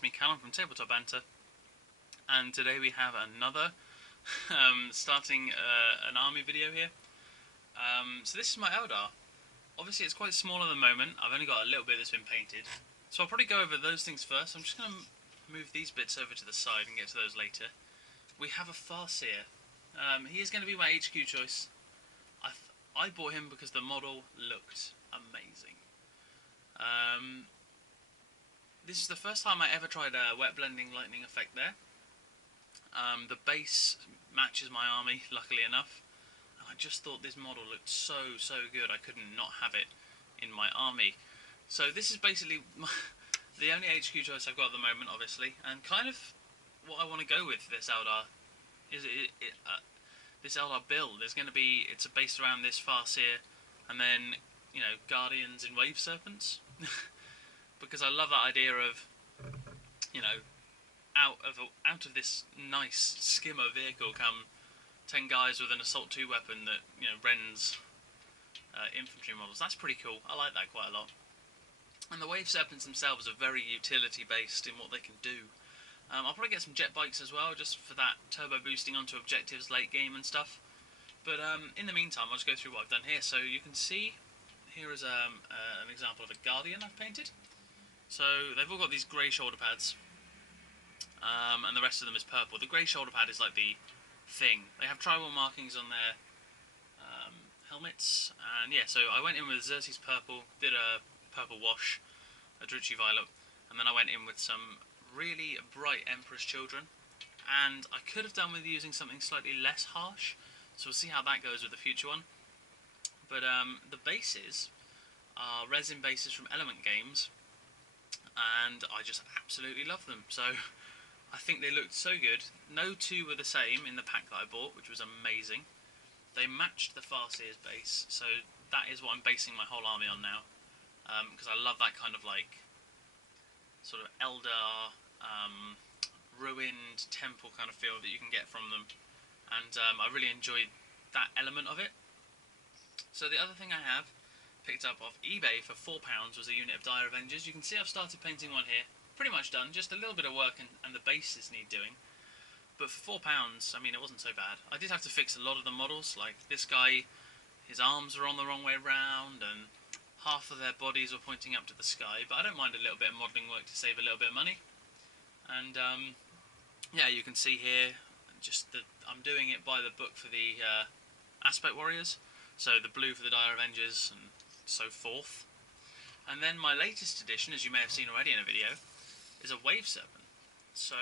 it's me Callum from Tabletop Banter, and today we have another starting an army video here. So this is my Eldar. Obviously it's quite small at the moment, I've only got a little bit that's been painted, so I'll probably go over those things first. I'm just going to move these bits over to the side and get to those later. We have a Farseer. He is going to be my HQ choice. I bought him because the model looked amazing. This is the first time I ever tried a wet blending lightning effect there. The base matches my army, luckily enough. And I just thought this model looked so good, I couldn't not have it in my army. So this is basically the only HQ choice I've got at the moment, obviously, and kind of what I want to go with this Eldar. This Eldar build is going to be, it's based around this Farseer, and then, you know, Guardians and Wave Serpents. Because I love that idea of, you know, out of this nice skimmer vehicle come 10 guys with an Assault 2 weapon that, you know, rends infantry models. That's pretty cool. I like that quite a lot. And the Wave Serpents themselves are very utility based in what they can do. I'll probably get some jet bikes as well, just for that turbo boosting onto objectives late game and stuff. But in the meantime, I'll just go through what I've done here. So you can see, here is an example of a Guardian I've painted. So they've all got these grey shoulder pads, and the rest of them is purple. The grey shoulder pad is like the thing. They have tribal markings on their helmets, and yeah, so I went in with Xerxes purple, did a purple wash, a Druchii violet, and then I went in with some really bright Emperor's Children, and I could have done with using something slightly less harsh, so we'll see how that goes with the future one. But the bases are resin bases from Element Games, and I just absolutely love them. So I think they looked so good. No two were the same in the pack that I bought, which was amazing. They matched the Farseer's base, so that is what I'm basing my whole army on now, because I love that kind of like sort of Eldar ruined temple kind of feel that you can get from them, and I really enjoyed that element of it. So the other thing I have picked up off eBay for £4 was a unit of Dire Avengers. You can see I've started painting one here. Pretty much done, just a little bit of work and the bases need doing. But for £4, I mean, it wasn't so bad. I did have to fix a lot of the models, like this guy, his arms were on the wrong way round, and half of their bodies were pointing up to the sky, but I don't mind a little bit of modelling work to save a little bit of money. And yeah, you can see here, just that I'm doing it by the book for the Aspect Warriors. So the blue for the Dire Avengers, and so forth. And then my latest edition, as you may have seen already in a video, is a Wave Serpent. So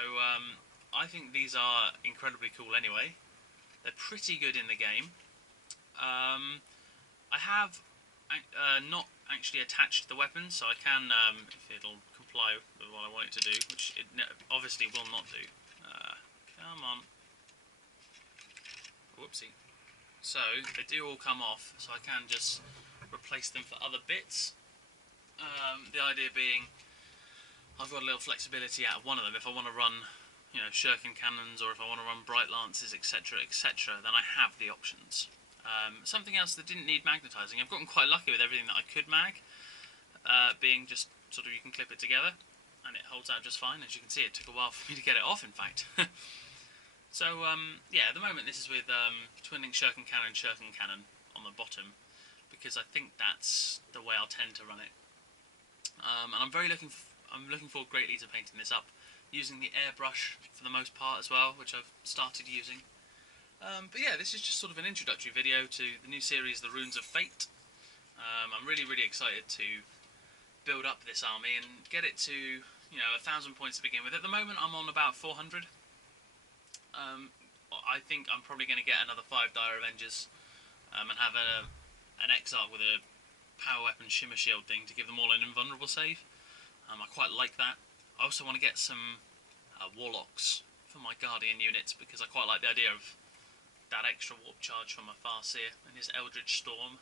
I think these are incredibly cool anyway. They're pretty good in the game. I have not actually attached the weapon, so I can, if it'll comply with what I want it to do, which it obviously will not do. Come on. Whoopsie. So they do all come off, so I can just replace them for other bits. The idea being, I've got a little flexibility out of one of them. If I want to run, you know, shuriken cannons, or if I want to run bright lances, etc., etc., then I have the options. Something else that didn't need magnetizing. I've gotten quite lucky with everything that I could mag, being just sort of you can clip it together, and it holds out just fine. As you can see, it took a while for me to get it off, in fact. So yeah, at the moment this is with twinning shuriken cannon on the bottom, because I think that's the way I'll tend to run it. And I'm looking forward greatly to painting this up, using the airbrush for the most part as well, which I've started using. But yeah, this is just sort of an introductory video to the new series, The Runes of Fate. I'm really excited to build up this army and get it to, you know, 1,000 points to begin with. At the moment I'm on about 400. I think I'm probably going to get another 5 Dire Avengers, and have an Exarch with a power weapon shimmer shield thing to give them all an invulnerable save. I quite like that. I also want to get some Warlocks for my Guardian units, because I quite like the idea of that extra warp charge from my Farseer and his Eldritch Storm.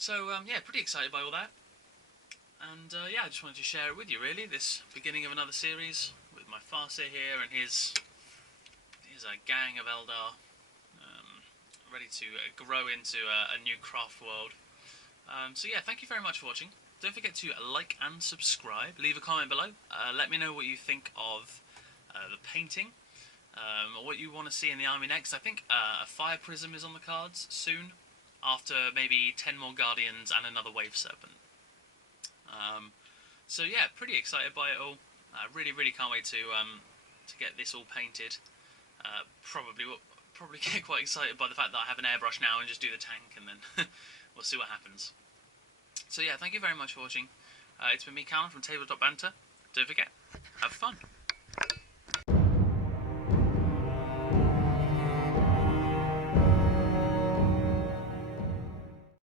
So yeah, pretty excited by all that. And yeah, I just wanted to share it with you really, this beginning of another series with my Farseer here and his a gang of Eldar, ready to grow into a new craft world. So yeah, thank you very much for watching. don't forget to like and subscribe. Leave a comment below. Let me know what you think of the painting. What you want to see in the army next. I think a fire prism is on the cards soon, after maybe 10 more guardians and another wave serpent. So yeah, pretty excited by it all. I really can't wait to get this all painted. Probably get quite excited by the fact that I have an airbrush now and just do the tank, and then we'll see what happens. So yeah, thank you very much for watching. It's been me, Callum, from Banter. Don't forget, have fun.